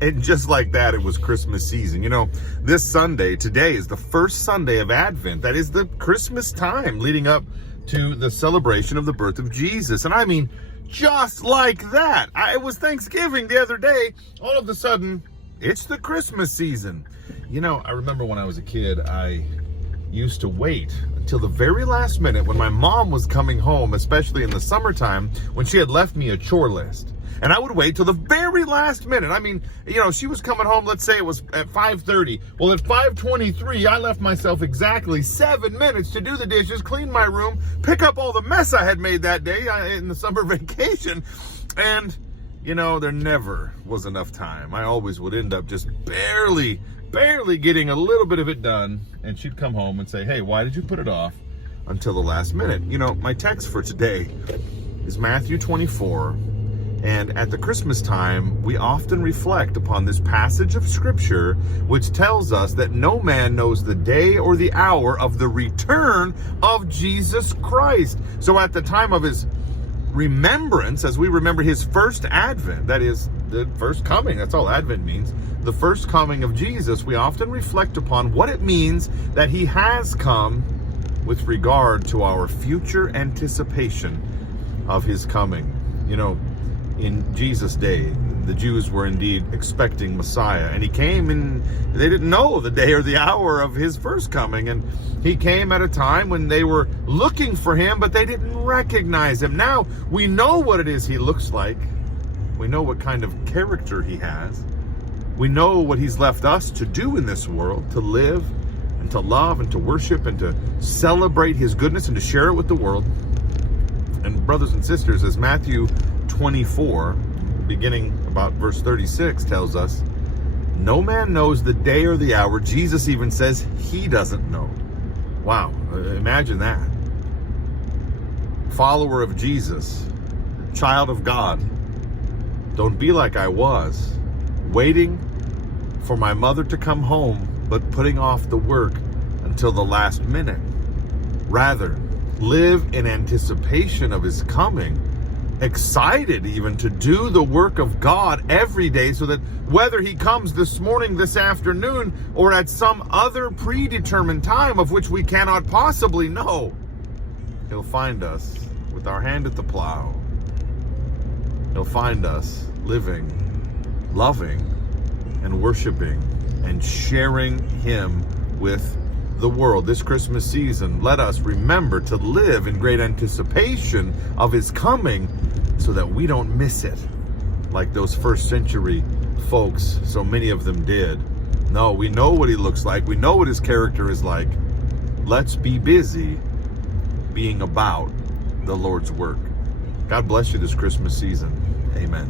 And just like that, it was Christmas season. You know, this Sunday, today is the first Sunday of Advent. That is the Christmas time leading up to the celebration of the birth of Jesus. And I mean, just like that. It was Thanksgiving the other day. All of a sudden, it's the Christmas season. You know, I remember when I was a kid, I used to wait until the very last minute when my mom was coming home, especially in the summertime, when she had left me a chore list. And I would wait till the very last minute. I mean, you know, she was coming home, let's say it was at 5:30. Well, at 5:23, I left myself exactly 7 minutes to do the dishes, clean my room, pick up all the mess I had made that day in the summer vacation. And, you know, there never was enough time. I always would end up just barely getting a little bit of it done. And she'd come home and say, hey, why did you put it off until the last minute? You know, my text for today is Matthew 24. And at the Christmas time, we often reflect upon this passage of Scripture, which tells us that no man knows the day or the hour of the return of Jesus Christ. So at the time of his remembrance, as we remember his first advent, that is the first coming, that's all Advent means, the first coming of Jesus, we often reflect upon what it means that he has come with regard to our future anticipation of his coming. You know, in Jesus' day, the Jews were indeed expecting Messiah, and he came and they didn't know the day or the hour of his first coming, and he came at a time when they were looking for him, but they didn't recognize him. Now we know what it is he looks like. We know what kind of character he has. We know what he's left us to do in this world, to live and to love and to worship and to celebrate his goodness and to share it with the world. And brothers and sisters, as Matthew 24, beginning about verse 36, tells us, no man knows the day or the hour. Jesus even says he doesn't know. Wow, imagine that. Follower of Jesus, child of God, don't be like I was, waiting for my mother to come home, but putting off the work until the last minute. Rather, live in anticipation of his coming, excited even to do the work of God every day, so that whether he comes this morning, this afternoon, or at some other predetermined time of which we cannot possibly know, he'll find us with our hand at the plow. He'll find us living, loving, and worshiping and sharing him with the world. This Christmas season, let us remember to live in great anticipation of his coming, so that we don't miss it like those first century folks, so many of them did. No, we know what he looks like. We know what his character is like. Let's be busy being about the Lord's work. God bless you this Christmas season. Amen.